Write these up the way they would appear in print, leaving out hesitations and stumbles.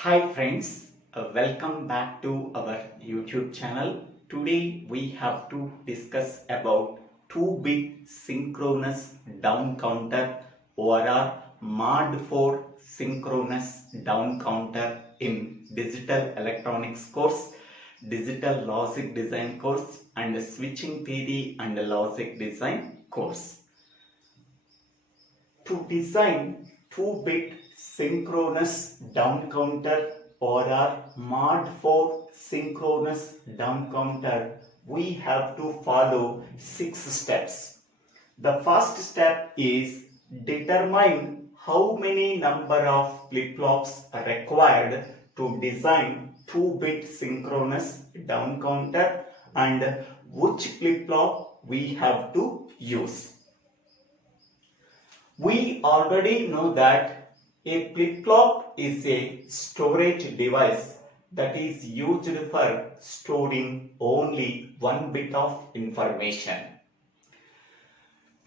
Hi friends, welcome back to our YouTube channel. Today we have to discuss about 2-bit synchronous down counter or mod 4 synchronous down counter in digital electronics course, digital logic design course and switching theory and logic design course. To design 2-bit synchronous down counter or mod 4 synchronous down counter, we have to follow 6 steps. The first step is determine how many number of flip-flops are required to design 2-bit synchronous down counter and which flip-flop we have to use. We already know that a flip-flop is a storage device that is used for storing only one bit of information.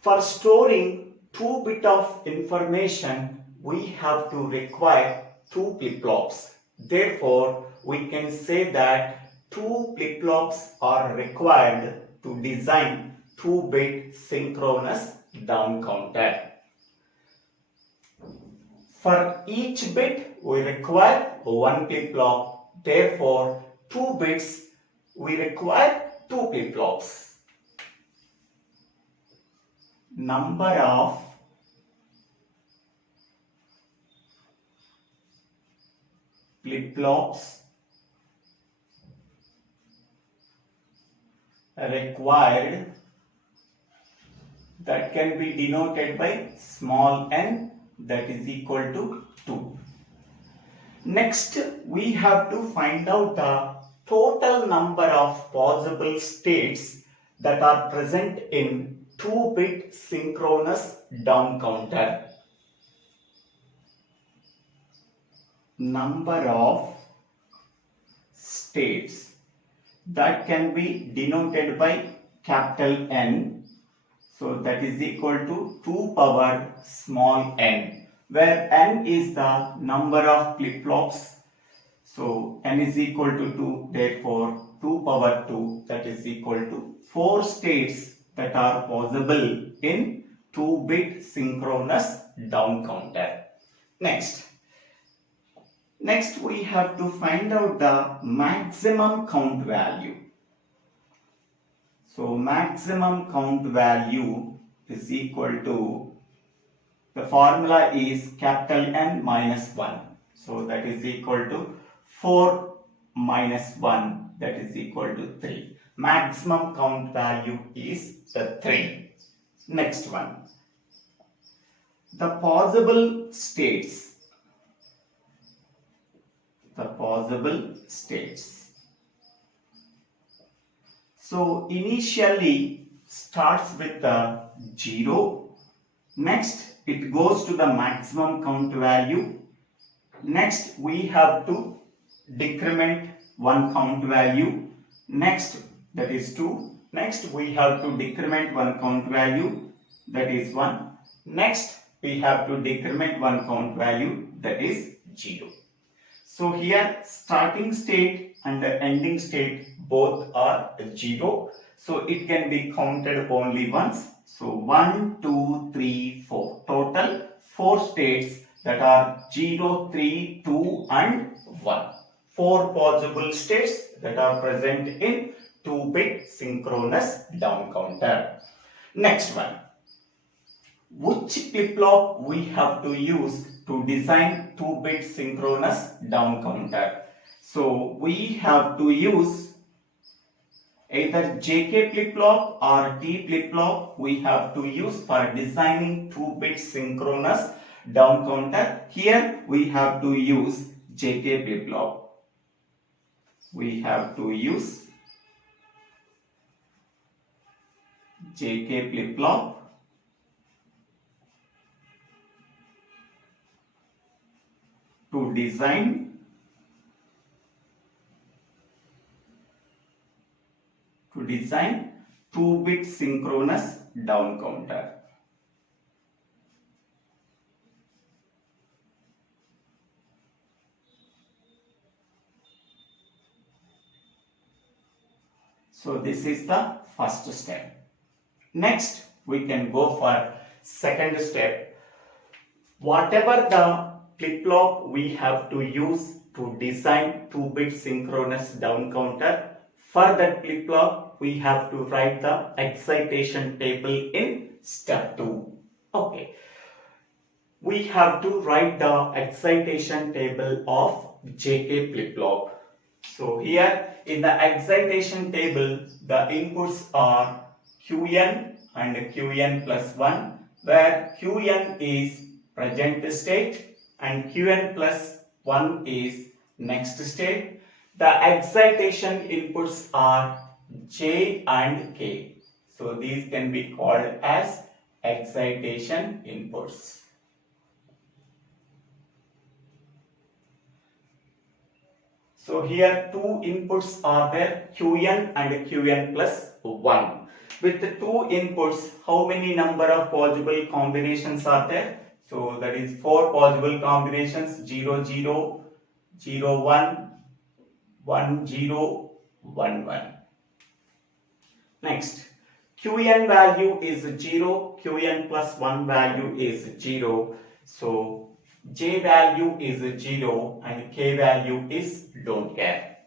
For storing 2 bit of information, we have to require 2 flip-flops. Therefore, we can say that 2 flip-flops are required to design 2-bit synchronous down counter. For each bit, we require 1 flip-flop. Therefore, 2 bits, we require 2 flip-flops. Number of flip-flops required, that can be denoted by small n, that is equal to 2. Next, we have to find out the total number of possible states that are present in 2-bit synchronous down counter. Number of states, that can be denoted by capital N. So that is equal to 2 power small n, where n is the number of flip-flops. So n is equal to 2, therefore 2 power 2, that is equal to 4 states that are possible in 2-bit synchronous down counter. Next we have to find out the maximum count value. So maximum count value is equal to, the formula is capital N minus 1. So that is equal to 4 minus 1, that is equal to 3. Maximum count value is the 3. Next one, the possible states. So initially starts with 0. Next it goes to the maximum count value. Next we have to decrement one count value. Next, that is 2. Next we have to decrement one count value, that is 1. Next we have to decrement one count value, that is 0. So here starting state and the ending state both are 0. So it can be counted only once. So 1, 2, 3, 4. Total 4 states that are 0, 3, 2 and 1. 4 possible states that are present in 2-bit synchronous down counter. Next one, which flip-flop we have to use to design 2-bit synchronous down counter? So we have to use either JK flip-flop or T flip-flop we have to use for designing 2-bit synchronous down counter. Here we have to use JK flip-flop. We have to use JK flip-flop to design 2-bit synchronous down counter. So this is the first step. Next, we can go for second step. Whatever the flip-flop we have to use to design 2-bit synchronous down counter, for that flip-flop we have to write the excitation table in step 2. Okay. We have to write the excitation table of JK flip-flop. So here in the excitation table, the inputs are Qn and Qn plus 1, where Qn is present state and Qn plus 1 is next state. The excitation inputs are J and K. So these can be called as excitation inputs. So here two inputs are there, Qn and Qn plus 1. With the two inputs, how many number of possible combinations are there? So that is 4 possible combinations, 0, 0, 0, 1, 1, 0, 1, 1. Next, Qn value is 0, Qn plus 1 value is 0. So J value is 0 and K value is don't care.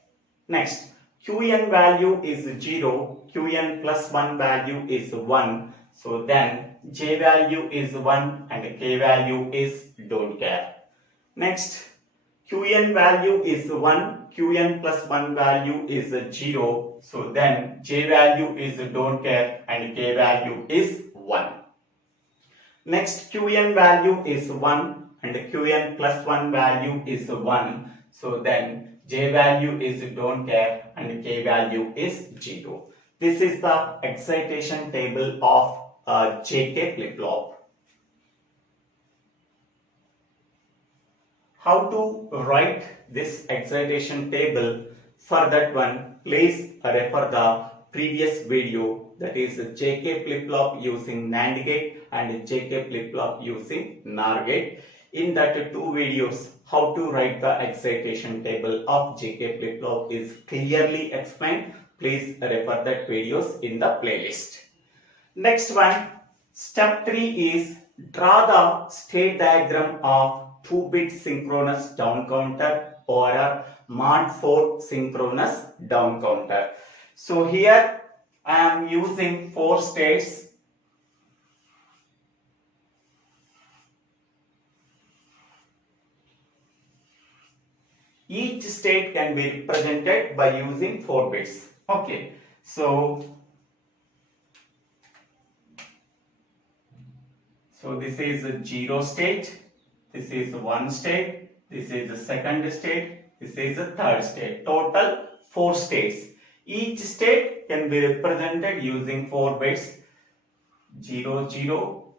Next, Qn value is 0, Qn plus 1 value is 1. So then J value is 1 and K value is don't care. Next, Qn value is 1, Qn plus 1 value is 0. So then J value is don't care and K value is 1. Next, Qn value is 1 and Qn plus 1 value is 1. So then J value is don't care and K value is 0. This is the excitation table of JK flip-flop. How to write this excitation table? For that one, please refer the previous video, that is JK flip-flop using NAND gate and JK flip-flop using NOR gate. In that two videos, how to write the excitation table of JK flip-flop is clearly explained. Please refer that videos in the playlist. Next one, step 3 is draw the state diagram of 2-bit synchronous down counter or a mod 4 synchronous down counter. So here I am using 4 states. Each state can be represented by using 4 bits. Okay, so this is a 0 state, this is 1 state, this is the second state, this is the third state. Total 4 states. Each state can be represented using 4 bits. 0, 0.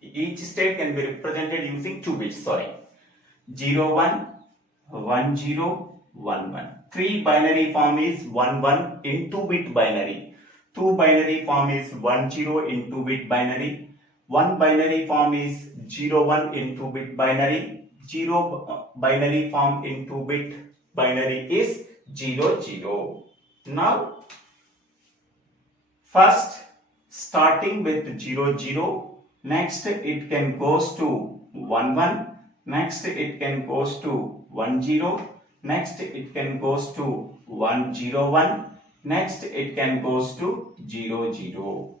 Each state can be represented using 2 bits. 0, 1. 1, 0, 1, 1. 3 binary form is 1, 1 in 2-bit binary. 2 binary form is 1, 0 in 2-bit binary. 1 binary form is 0, 1 in 2-bit binary. 0 binary form in 2-bit binary is 0, 0. Now, first starting with 0, 0. Next it can goes to 1, 1. Next it can goes to 1, 0. Next it can goes to 1, 0, 1. Next it can goes to 0, 0.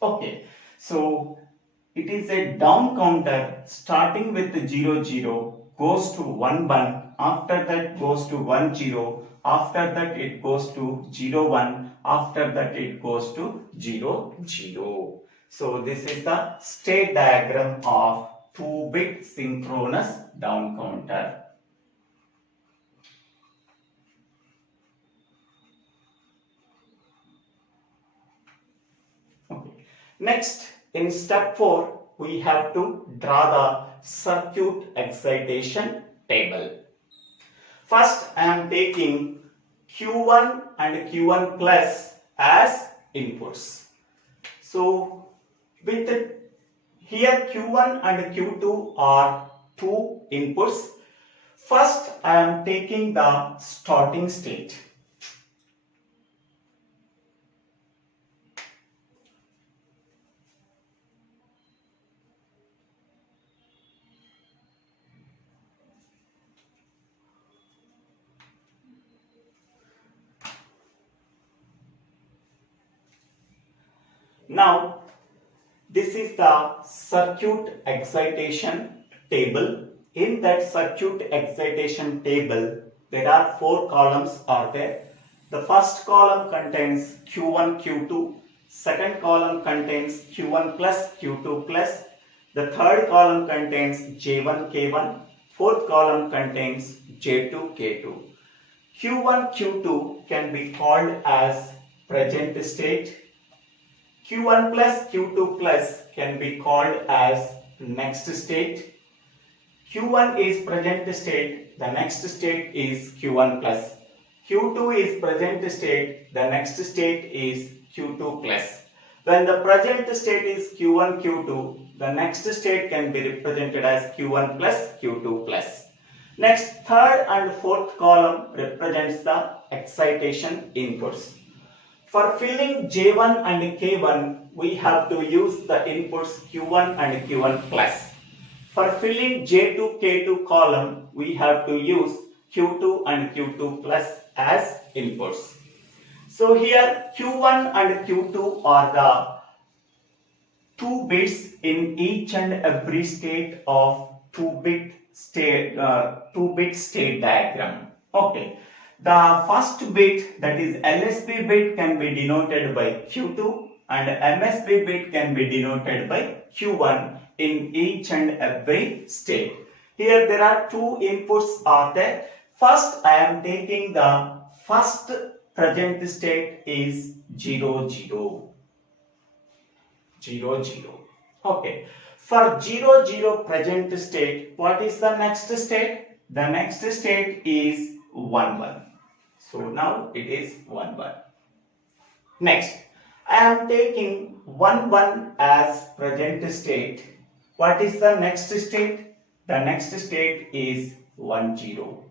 Okay, so it is a down counter starting with 0, 0, goes to 1, 1. After that goes to 1, 0. After that it goes to 0, 1. After that it goes to 0, 0. So this is the state diagram of 2-bit synchronous down counter. Okay. Next, in step 4, we have to draw the circuit excitation table. First, I am taking Q1 and Q1 plus as inputs. So, with here Q1 and Q2 are 2 inputs. First, I am taking the starting state. Now, this is the circuit excitation table. In that circuit excitation table, there are 4 columns are there. The first column contains Q1, Q2. Second column contains Q1 plus, Q2 plus. The third column contains J1, K1. Fourth column contains J2, K2. Q1, Q2 can be called as present state. Q1 plus, Q2 plus can be called as next state. Q1 is present state, the next state is Q1 plus. Q2 is present state, the next state is Q2 plus. When the present state is Q1, Q2, the next state can be represented as Q1 plus, Q2 plus. Next, third and fourth column represents the excitation inputs. For filling J1 and K1, we have to use the inputs Q1 and Q1 plus. For filling J2, K2 column, we have to use Q2 and Q2 plus as inputs. So here Q1 and Q2 are the 2 bits in each and every state of 2-bit state diagram. Okay. The first bit, that is LSB bit, can be denoted by Q2 and MSB bit can be denoted by Q1 in each and every state. Here there are 2 inputs are there. First I am taking the first present state is 0, 0. 0, 0. Okay. For 0, 0 present state, what is the next state? The next state is 1, 1. So now it is 1, 1. Next, I am taking 1, 1 as present state. What is the next state? The next state is 1, 0.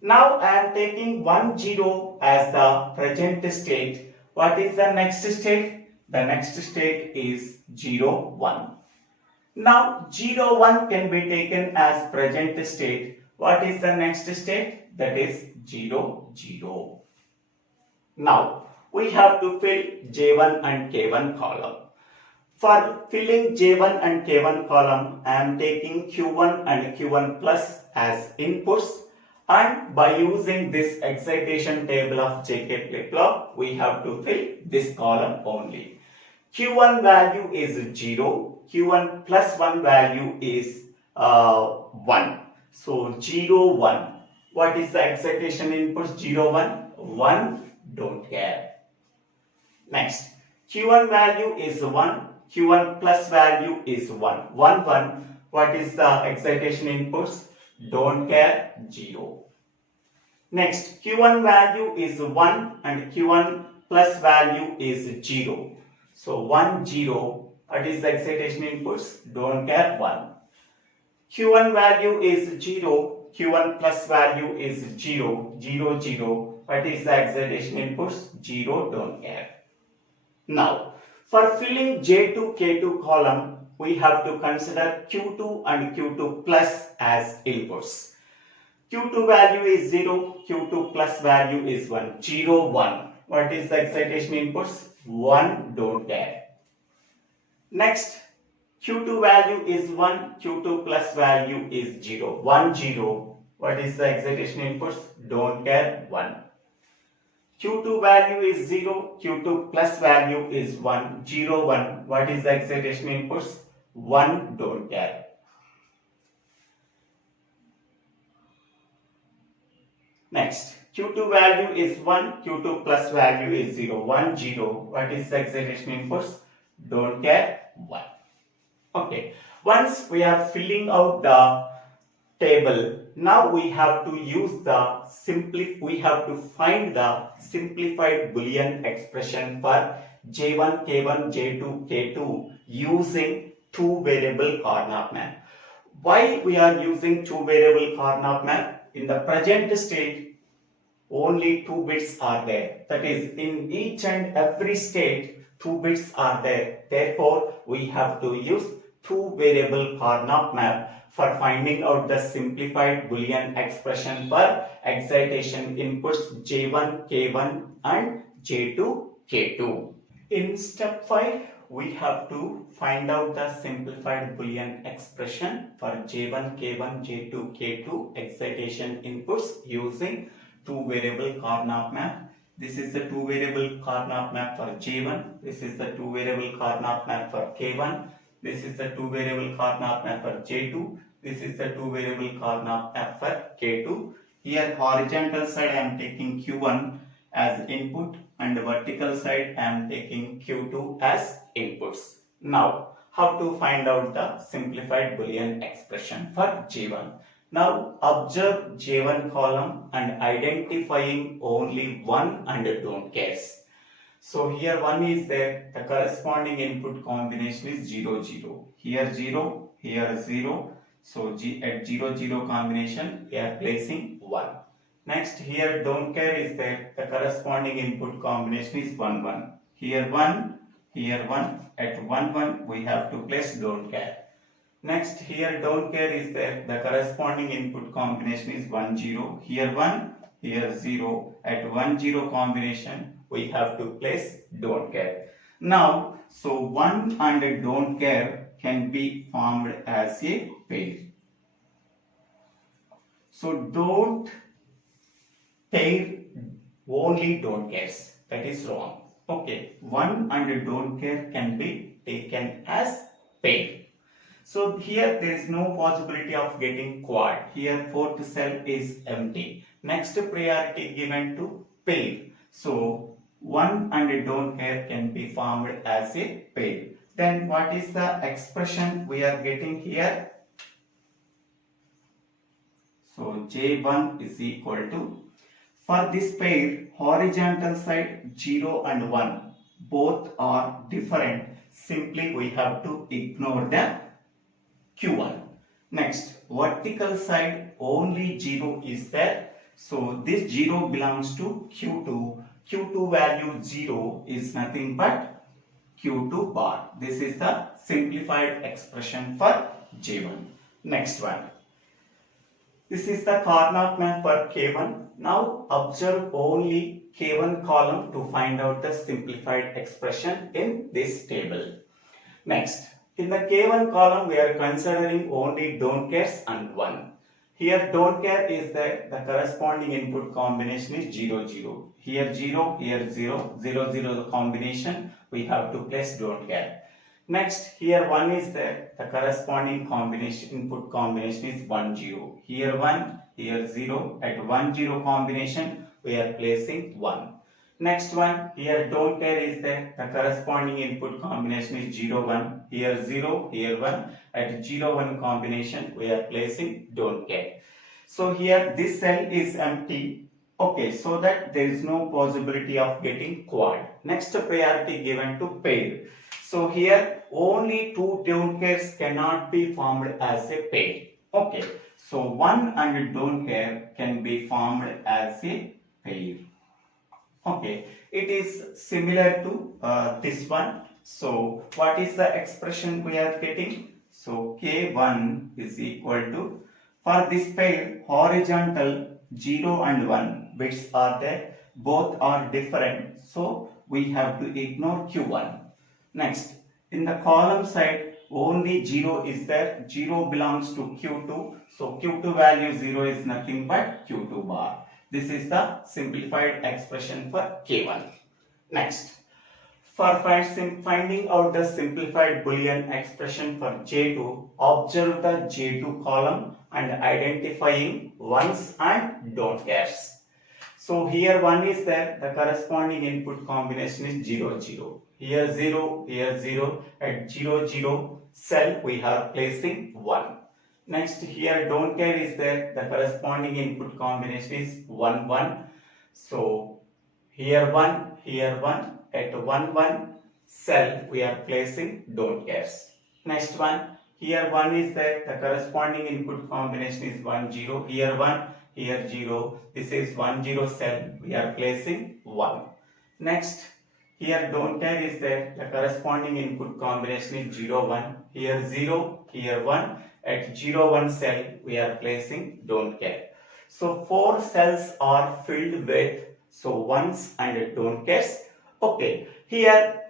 Now I am taking 1, 0 as the present state. What is the next state? The next state is 0, 1. Now 0, 1 can be taken as present state. What is the next state? That is 0, 0. Now we have to fill J1 and K1 column. For filling J1 and K1 column, I am taking Q1 and Q1 plus as inputs, and by using this excitation table of JK flip-flop, we have to fill this column only. Q1 value is 0, Q1 plus 1 value is 1. So 0, 1. What is the excitation inputs? 0, 1. 1, don't care. Next, Q1 value is 1, Q1 plus value is 1. 1, 1. What is the excitation inputs? Don't care, 0. Next, Q1 value is 1 and Q1 plus value is 0. So 1, 0. What is the excitation inputs? Don't care, 1. Q1 value is 0, Q1 plus value is 0, 0, 0. What is the excitation inputs? 0, don't care. Now, for filling J2, K2 column, we have to consider Q2 and Q2 plus as inputs. Q2 value is 0, Q2 plus value is 1, 0, 1. What is the excitation inputs? 1, don't care. Next, Q2 value is 1, Q2 plus value is 0, 1, 0. What is the excitation inputs? Don't care, 1. Q2 value is 0, Q2 plus value is 1, 0, 1. What is the excitation inputs? 1, don't care. Next, Q2 value is 1, Q2 plus value is 0, 1, 0. What is the excitation inputs? Don't care, 1. Okay, once we are filling out the table, now we have to use the we have to find the simplified Boolean expression for J1, K1, J2, K2 using 2-variable Karnaugh map. Why we are using 2-variable Karnaugh map? In the present state, only 2 bits are there. That is, in each and every state, 2 bits are there. Therefore, we have to use 2-variable Karnaugh map for finding out the simplified Boolean expression for excitation inputs J1, K1 and J2, K2. In step 5, we have to find out the simplified Boolean expression for J1, K1, J2, K2 excitation inputs using two-variable Karnaugh map. This is the two-variable Karnaugh map for J1. This is the two-variable Karnaugh map for K1. This is the two-variable Karnaugh map for J2. This is the two-variable Karnaugh map for K2. Here horizontal side I am taking Q1 as input and vertical side I am taking Q2 as inputs. Now, how to find out the simplified Boolean expression for J1? Now, observe J1 column and identifying only one and don't guess. So, here 1 is there, the corresponding input combination is 0, 0. Here 0, here 0. So, at 0, 0 combination, we are placing 1. Next, here don't care is there, the corresponding input combination is 1, 1. Here 1, here 1. At 1, 1, we have to place don't care. Next, here don't care is there, the corresponding input combination is 1, 0. Here 1, here 0. At 1, 0 combination, we have to place don't care. Now, so 1 and don't care can be formed as a pair. So don't pair only don't cares. That is wrong. Okay, 1 and don't care can be taken as pair. So here there is no possibility of getting quad. Here fourth cell is empty. Next priority given to pair. So 1 and don't care can be formed as a pair. Then what is the expression we are getting here? So J1 is equal to, for this pair, horizontal side 0 and 1, both are different. Simply we have to ignore the Q1. Next, vertical side only 0 is there. So this 0 belongs to Q2. Q2 value 0 is nothing but Q2 bar. This is the simplified expression for J1. Next one. This is the Karnaugh map for K1. Now observe only K1 column to find out the simplified expression in this table. Next, in the K1 column we are considering only don't cares and 1. Here don't care is there, the corresponding input combination is 0, 0. Here 0, here 0, 0, 0 the combination, we have to place don't care. Next, here 1 is there, the corresponding combination input combination is 1, 0. Here 1, here 0, at 1, 0 combination, we are placing 1. Next one, here don't care is there, the corresponding input combination is 0, 1. Here 0, here 1, at 0, 1 combination, we are placing don't care. So here this cell is empty. Okay, so that there is no possibility of getting quad. Next priority given to pair. So here only two don't cares cannot be formed as a pair. Okay, so 1 and don't care can be formed as a pair. Okay, it is similar to this one. So what is the expression we are getting? So K1 is equal to, for this pair horizontal 0 and 1 bits are there, both are different, so we have to ignore Q1. Next, in the column side only 0 is there, 0 belongs to Q2, so Q2 value 0 is nothing but Q2 bar. This is the simplified expression for K1. Next, for finding out the simplified Boolean expression for J2, observe the J2 column and identifying ones and don't cares. So here 1 is there, the corresponding input combination is 0, 0. Here 0, here 0, at 0, 0 cell we are placing 1. Next, here don't care is there, the corresponding input combination is 1, 1. So here 1, here 1, at 1, 1 cell we are placing don't cares. Next one, here 1 is there, the corresponding input combination is 1, 0. Here 1, here 0, this is 1, 0 cell, we are placing 1. Next, here don't care is there, the corresponding input combination is 0, 1. Here 0, here 1, at 0, 1 cell, we are placing don't care. So 4 cells are filled with, so ones and don't cares. Okay, here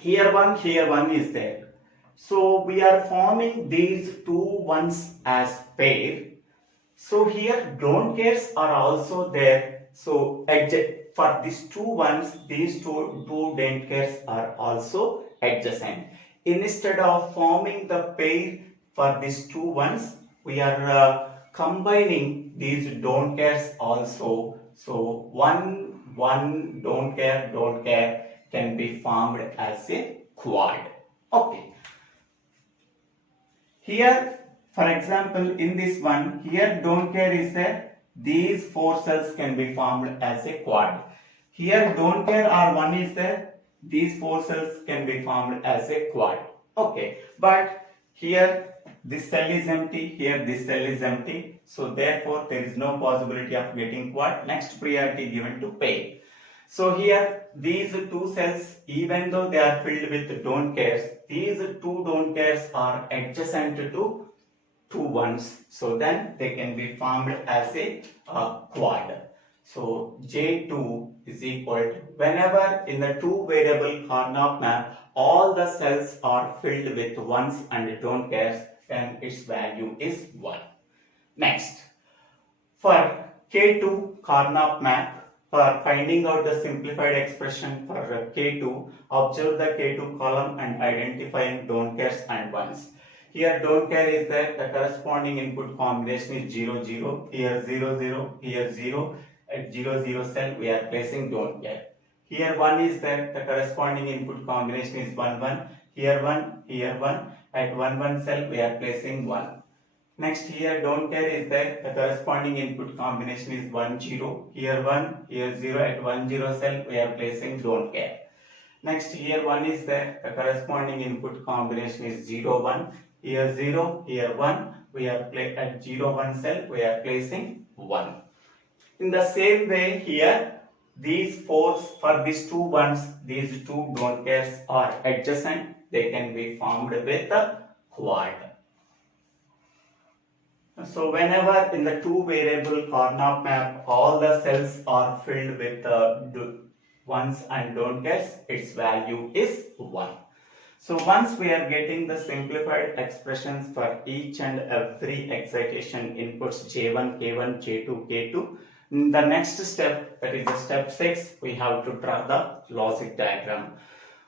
here one is there. So we are forming these two ones as pair. So here don't cares are also there. So for these two ones, these two don't cares are also adjacent. Instead of forming the pair for these two ones, we are combining these don't cares also. So one don't care can be formed as a quad. Okay. Here, for example, in this one, here don't care is there. These four cells can be formed as a quad. Here don't care R1 is there. These four cells can be formed as a quad. Okay, but here this cell is empty. Here this cell is empty. So therefore, there is no possibility of getting quad. Next priority given to pair. So here these two cells, even though they are filled with don't cares, these two don't cares are adjacent to two ones. So then they can be formed as a quad. So J2 is equal to, whenever in the two variable Karnaugh map all the cells are filled with ones and don't cares, then its value is 1. Next, for K2 Karnaugh map, for finding out the simplified expression for K2, observe the K2 column and identifying don't cares and ones. Here don't care is there, the corresponding input combination is 0 0, here 0 0, here 0, at 0 0 cell we are placing don't care. Here 1 is there, the corresponding input combination is 1 1, here 1, at 1 1 cell we are placing 1. Next here don't care is there, the corresponding input combination is 1 0, here 1, here 0, at 1 0 cell we are placing don't care. Next here 1 is there, the corresponding input combination is 0 1, here 0, here 1, we are at 0 1 cell we are placing 1. In the same way here, these fours for these two ones, these two don't cares are adjacent, they can be formed with a quad. So whenever in the two variable Karnaugh map all the cells are filled with ones and don't cares, its value is 1. So once we are getting the simplified expressions for each and every excitation inputs J1, K1, J2, K2, in the next step, that is the step 6, we have to draw the logic diagram.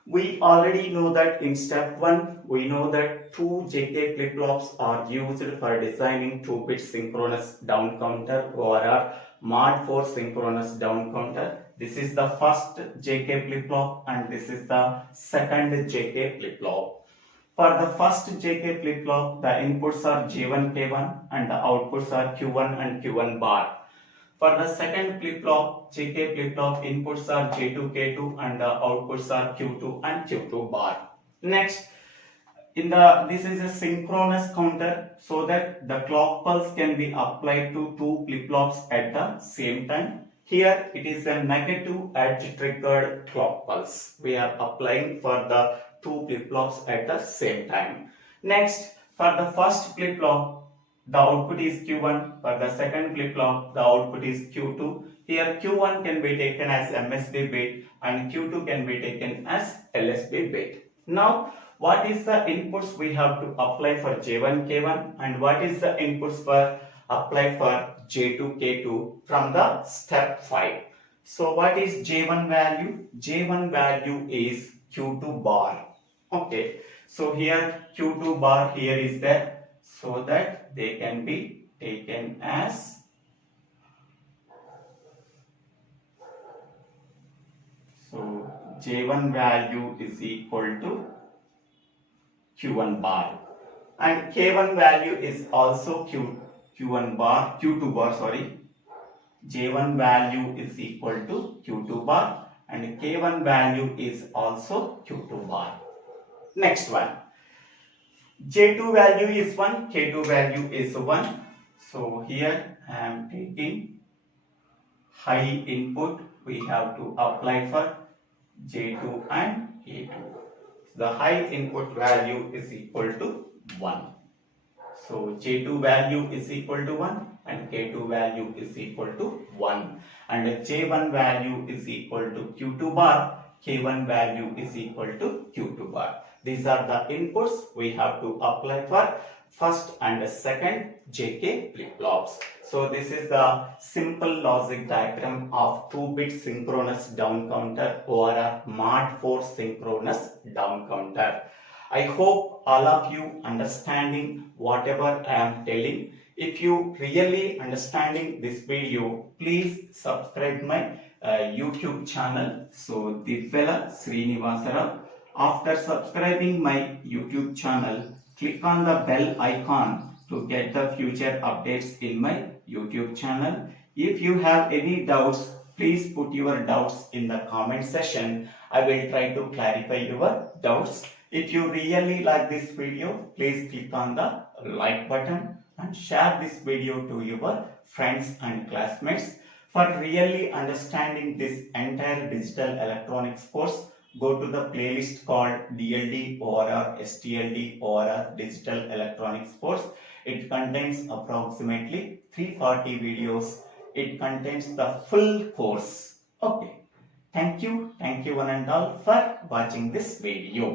We already know that in step 1, we know that two JK flip-flops are used for designing 2-bit synchronous down counter or mod 4 synchronous down counter. This is the first JK flip-flop and this is the second JK flip-flop. For the first JK flip-flop, the inputs are J1, K1 and the outputs are Q1 and Q1 bar. For the second flip-flop, JK flip-flop, inputs are J2, K2 and the outputs are Q2 and Q2 bar. Next, this is a synchronous counter so that the clock pulse can be applied to two flip-flops at the same time. Here it is a negative edge triggered clock pulse. We are applying for the two flip-flops at the same time. Next, for the first flip-flop, the output is Q1. For the second flip-flop, the output is Q2. Here Q1 can be taken as MSB bit and Q2 can be taken as LSB bit. Now, what is the inputs we have to apply for J1, K1 and what is the inputs for apply for J2, K2 from the step 5. So, what is J1 value? J1 value is Q2 bar. Okay. So, here Q2 bar here is there. So that they can be taken as J1 value is equal to Q1 bar and K1 value is also Q2 bar sorry. J1 value is equal to Q2 bar and K1 value is also Q2 bar. Next one. J2 value is 1, K2 value is 1. So here I am taking high input we have to apply for J2 and K2. The high input value is equal to 1. So J2 value is equal to 1 and K2 value is equal to 1 and J1 value is equal to Q2 bar. Q1 value is equal to Q2 bar. These are the inputs we have to apply for first and second JK flip-flops. So this is the simple logic diagram of 2-bit synchronous down counter or a mod 4 synchronous down counter. I hope all of you understanding whatever I am telling. If you really understanding this video, please subscribe my YouTube channel. So DIVVELA SRINIVASA. After subscribing my YouTube channel, click on the bell icon to get the future updates in my YouTube channel. If you have any doubts, please put your doubts in the comment section. I will try to clarify your doubts. If you really like this video, please click on the like button and share this video to your friends and classmates. For really understanding this entire digital electronics course, go to the playlist called DLD or STLD or Digital Electronics course. It contains approximately 340 videos. It contains the full course. Okay. Thank you one and all for watching this video.